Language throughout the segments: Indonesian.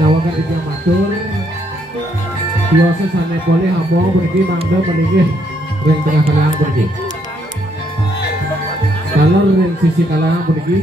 Nawakan di matur biasa sana boleh hambung pergi mangga meninggi ring tengah kalangan pergi kalau ring sisi kalangan pergi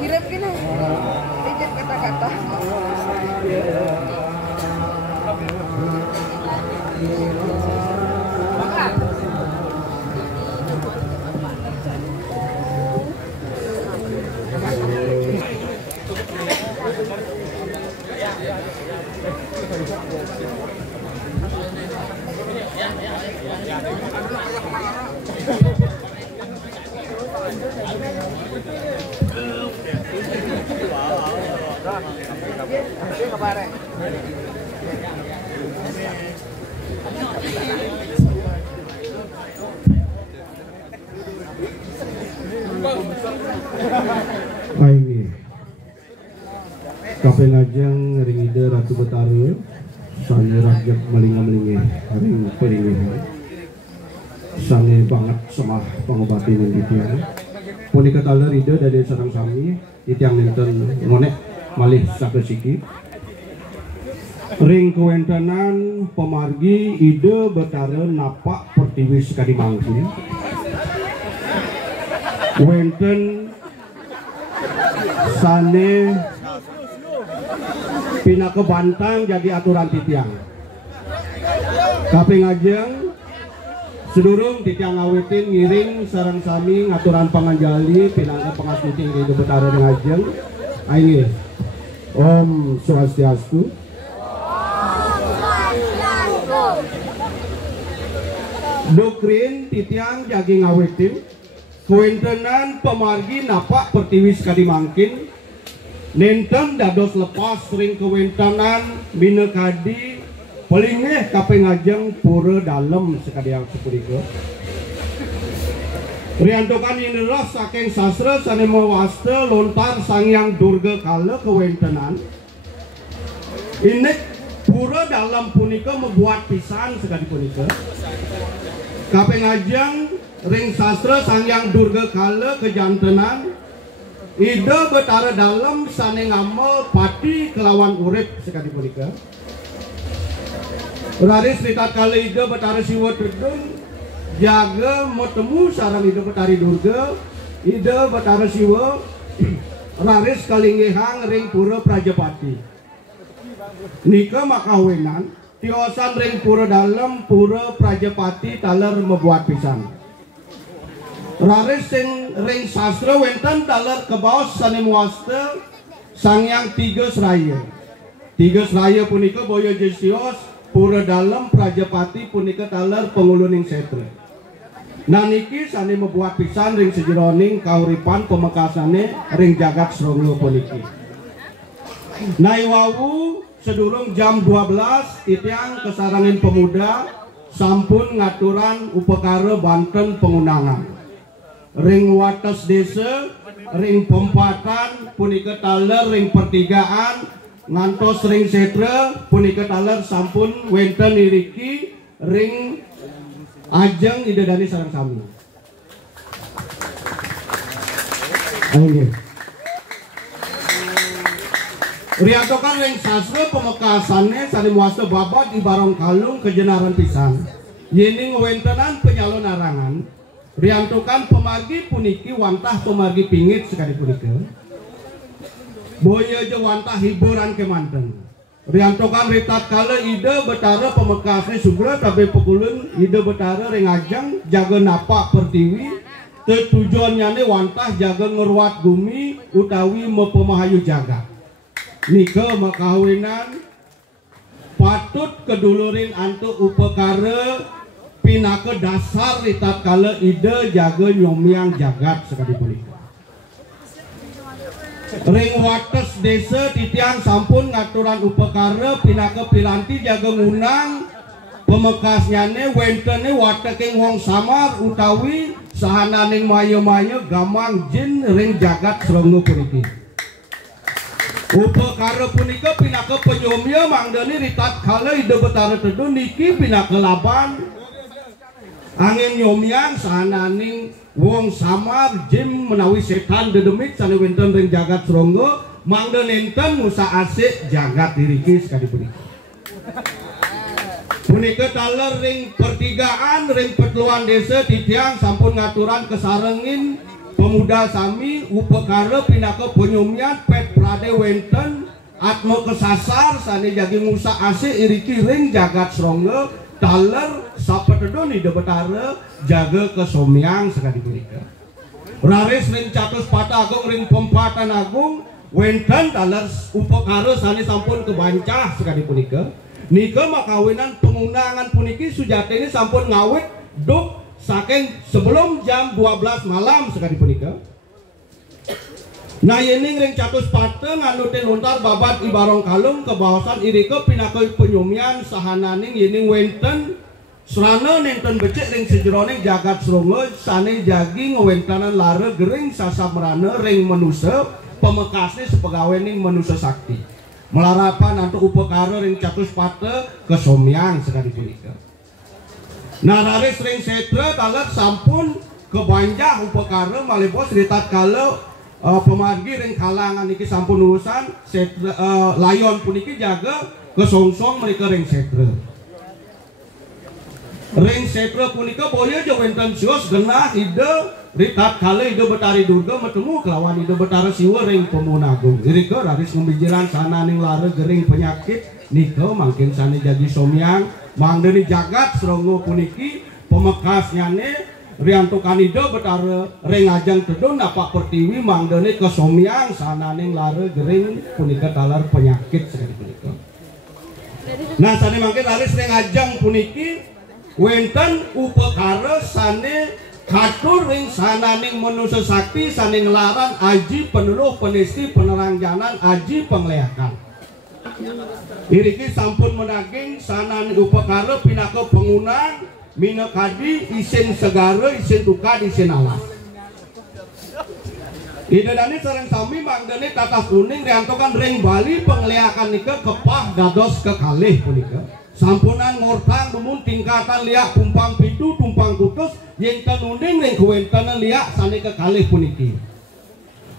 Kirim gini, izin kata-kata. Aini Kape ngajeng ring ide Ratu Betara sane rakyat malinga-malingi ring pelingi sane banget sama pengobati yang ditiang puni kataler ide dari sarang sami itiang nenten ngonek malih sakesiki ring kewentanan pemargi ide Betara napak pertiwi sekali mangkin wenten sane pina ke bantang jadi aturan titiang tapi ngajeng sedurung titiang ngawitin ngiring sarang sami ngaturan panganjali pinangka pengasuti ide Betara ngajeng aini Om Swastiastu doktrin titiang jagi ngawitin kuentenan pemargi napak pertiwi sekali mangkin nenten dados lepas sering kuentenan binekadi pelingeh kape ngajeng pura dalam sekali yang sepuriko riantokan inilah saking sastra sane mawasta lontar sangyang durga kala kuentenan ini pura dalam punika membuat pisan sekali punika kape ngajeng ring sastra sangyang durga kala kejantenan ide Betara dalam sane ngamal pati kelawan urip sekali punika raris ritat kala ide Betara siwa tedun jaga metemu sarang ide Betari durga ide Betara siwa raris kalingihang ring pura Prajapati nika makawenan tiosan ring pura dalam pura Prajapati taler membuat pisan raris ring sastra wenten taler kebaos sane muasta sangyang tiga seraya punika boyo jesios pura dalam Prajapati punika taler penguluning setra nah niki sane membuat pisan ring sejeroning kauripan pemekasane ring jagat srongo puniki naiwawu sedurung jam 12 titiang kesarangin pemuda sampun ngaturan upekara Banten pengundangan ring wates desa ring pempatan punika taler ring pertigaan ngantos ring setra punika taler sampun wenten iriki ring ajeng idedani sareng sami ayo riantokan ring sastra pemekasannya sani muasta babat di barong kalung kejenaran pisan yening wentenan penyalon arangan riantokan pemargi puniki wantah pemargi pingit sekali punika boya je wantah hiburan kemanten riantokan ritat kala ide Betara pemekasnya sugra tapi pekulun ide Betara ring ajeng jaga napak pertiwi tujuannya wantah jaga ngeruat bumi utawi mepemahayu jaga nika makawinan patut kedulurin antuk upekara pinaka dasar ritat kala ide jaga nyomiang jagat sekali punika ring wates desa titiang sampun ngaturan upekara pinaka pilanti jaga ngunang pemekasnyane wentene wateking wong samar utawi sahananing maya-maya gamang jin ring jagat srongo puniki upekara punika pinaka penyomya mangdani ritat kala ide Betara tedun niki pinaka laban angin nyomyang sahananing wong samar jin menawi setan dedemit sane wenten ring jagat srongo mangda nenten musa asik jagat diriki sekali punika taler ring pertigaan ring petluan desa titiang sampun ngaturan kesarengin pemuda sami upekara pinaka penyumyan pet prade wenten atmo kesasar sane jagi musa asik iriki ring jagat srongo taler sapetedon ide Betara jaga kesomyang sekali punika raris ring catus pata agung ring pempatan agung wenten taler upekara sane sampun kebancah sekali punika nika makawinan pengundangan puniki sujatine sampun ngawit duk saking sebelum jam 12 malam sekali punika Nah yening ring catus pateng anu teh lontar babat ibarong kalung kebawasan irike pinakeun penyumian sahananing yening wenten serana nenten becek ring sejeroning jagat srongo sane jagi ngawentanan lare gering sasamrana ring manusia pemekasnya sepegawai ning manusia sakti melarapan atau upekara ring catus pateng kesomiang sekali punika. Nah raris ring setra talat sampun kebanjah upekara malipos ritat kalau pemargi ring kalangan iki sampun urusan layon puniki jaga kesongsong mereka ring setra punika boya jo wenten sios genah ide ritat kala ide betari durga metemu kelawan ide betara siwa ring pemunagung irika raris ngumbijiran sana ning lare gering penyakit nika mangkin sane jadi somyang mangdeni jagat srongo puniki pemekasnya ne rianto kanida betara ring ajang tedon napak pertiwi mangdene kesomiang sananing lare gering punika talar penyakit sekali punika. Nah sane mangke laris ring ajang puniki wenten upekara sane katur ring sananing manusia sakti sane ngelaran aji peneluh penesti penerangjanan aji pengleakan. Iriki sampun menaging sananing upekara pinaka pengunang mina kadi isin segara isin tukad isin alas ida dani sareng sami mangdene tatah kuning riantokan ring bali pengliakan nika kepah dados kekalih punika sampunan ngortang dumun tingkatan liak tumpang pitu tumpang kutus yenten uning ring kewenten liak sane kekalih puniki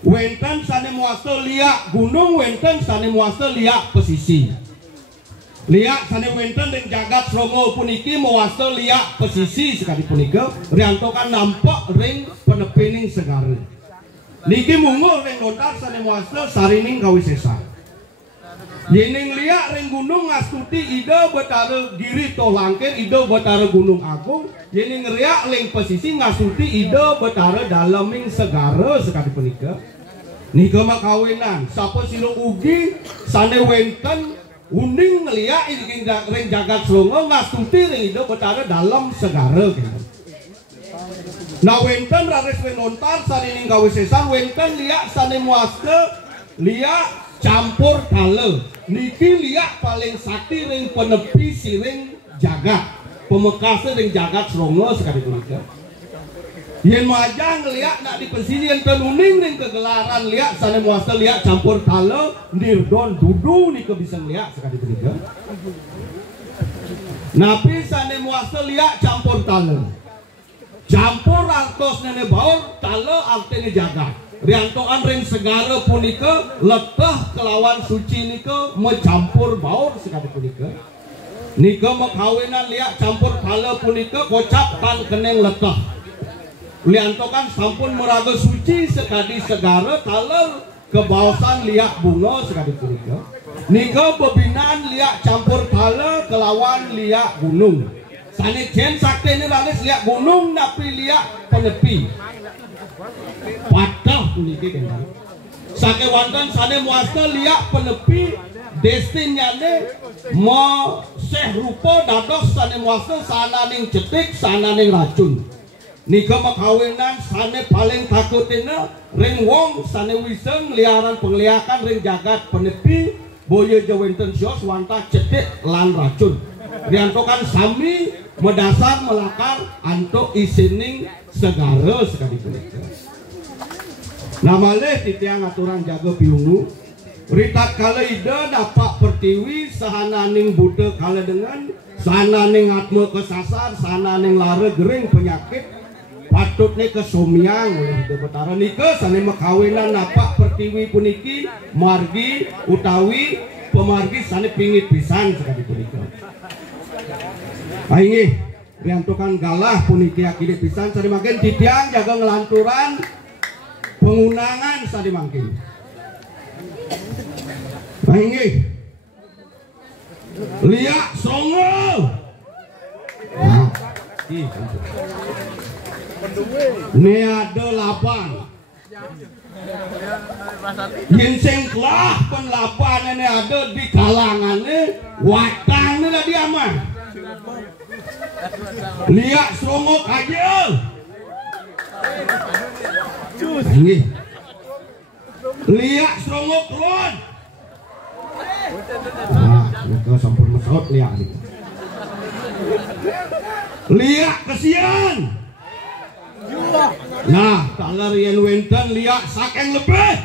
wenten sane muasa liak gunung wenten sane muasa liak pesisi liak sane wenten ring jagat srongo puniki mewasta liak pesisi sekali punika riantokan nampak ring penepining segara niki munguh ring lontar sane mewasta sarining kawisesa yening liak ring gunung ngastuti ida betara giri tolangkir ida betara gunung agung yening riak ring pesisi ngastuti ida betara dalaming segara sekali punika nika makawinan sapa silung ugi sane wenten uning ngeliat ini ring jagat selongo ngastuti ring itu betara dalam segara gitu. Nah wenten raris wenontar sanining kawisesan wenten liak sane muaske liak campur kale niki liak paling sakti ring penepi siring jagat pemekasnya ring jagat selongo sekali punika. Yen majang liak nak dipesini enten uning ring kegelaran liak sane muasa liak campur kale nirdon dudu nika bisa liak sekali punika. Napi sane muasa liak campur kale campur artos nene baur kale artene jagat riantoan ring segara punika letah kelawan suci nika mencampur baur sekali punika nika makawinan liak campur kale punika kocap tan keneng letah liantokan sampun meraga suci sekali segara taler kebawasan liak bunga sekali punika nika bebinaan liak campur kale kelawan liak gunung sane jen sakti ini ralis liak gunung napi liak penepi patah puniki kendang sake wantan sane muasta liak penepi destinnya mo seh rupa dados sane muasta sananing cetik sananing racun nika makawinan sane paling takutina ring wong sane wiseng liaran pengliakan ring jagat penepi boyo jawenten sios wanta cetik lan racun riantokan sami medasar melakar antuk isining segara sekali punika namaleh titiang aturan jaga piungu ritat kala ida dapat pertiwi sahananing buta kala dengan sananing atma kesasar sananing lare gering penyakit patutnya kesomiang oleh ida betara nika sane makawinan napak pertiwi puniki margi utawi pemargi sane pingit pisan sekali punika aingih riantokan galah puniki akide pisan sane makin titiang jaga ngelanturan pengundangan sane makin aingih liak songo nah, ini ada 8 ginseng kelah penlapan ini ada di kalangannya watang ini lah dia mah liak serongok aja ini Liak serongok lon. Nah, mereka sampun mesot liak nih. Liak kesian. Nah, talar yang wenten liak sakeng lebih.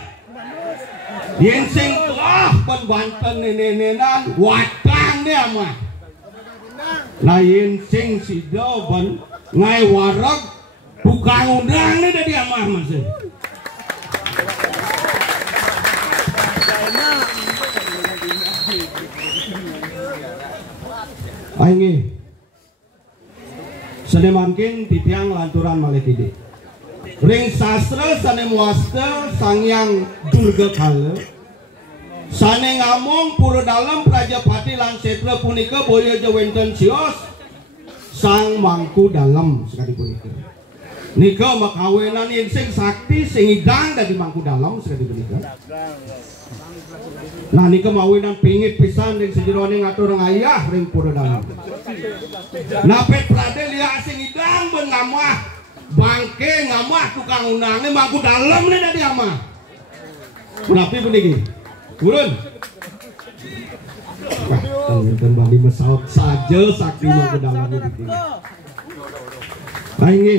Yang sing telah penbanten nenenan watang dia mah. Nah, yang sing sido ban ngai warag tukang undang nih dia mah masih. Aing sane mangkin titiang lanturan maletide ring sastra sane muasta sangyang durga kala sane ngamong pura dalam Prajapati lan setra punika boya jawenten cios sang mangku dalam sekali punika nika makawenan yen sing sakti sing idang dari mangku dalam sekali punika. Nah nika mawinan pingit pisan ring sejeroning atur ngayah ring pura dalam. Nah pet prade liak sing idang ben ngamah bangke ngamah tukang undange mangku dalam nih tadi amah. Berapa puniki? Turun. Enten bali mesaut saja sakti mangku dalam iki. Nah ini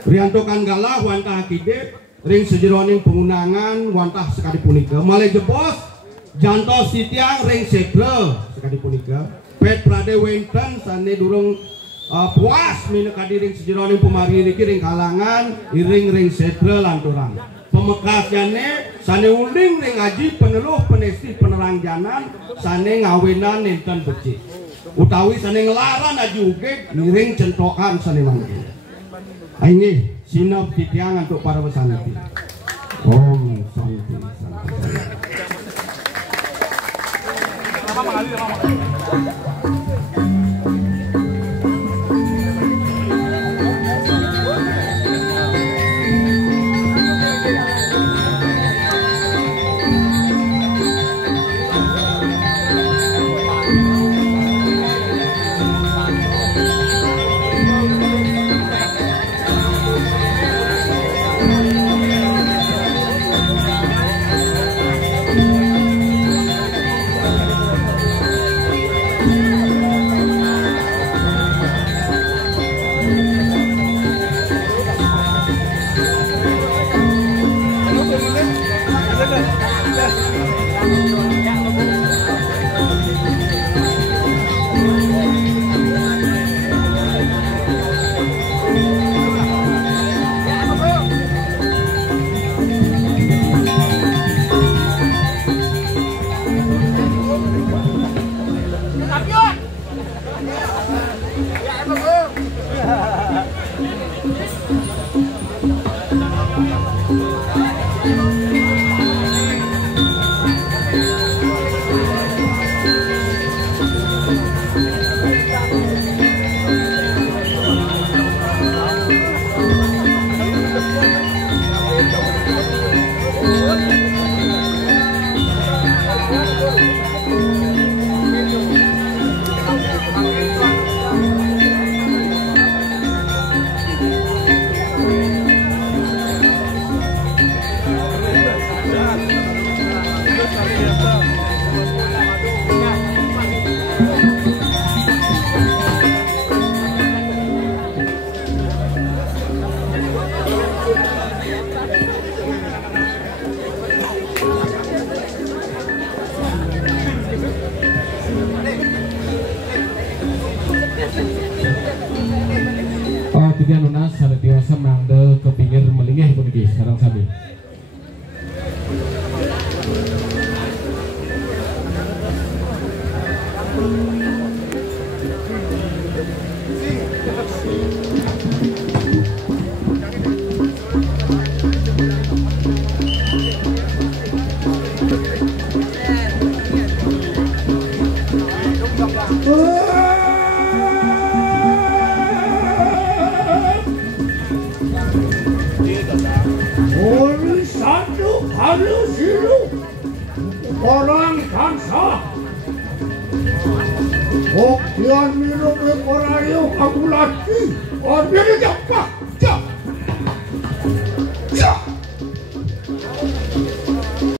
riantokan galah wantah kide ring sejeroning pengundangan wantah sekali punika malih jebos jantos sitiang ring setra sekali punika pet prade wenten sane durung puas minekadi ring sejeroning pemari niki ring kalangan ring setra lanturang pemekasane sane uling ring aji peneluh penesti penerang janan sane ngawenan enten becik utawi sane ngelaran aji uge ring centokan sane mangke. Ini sinap titiang untuk para pesanti. Om Santi Tiga nunas ada tiasa mangde ke pinggir melingih puniki sekarang sami. Orang bangsa Okian minum ekorario kabulati Orbianya japa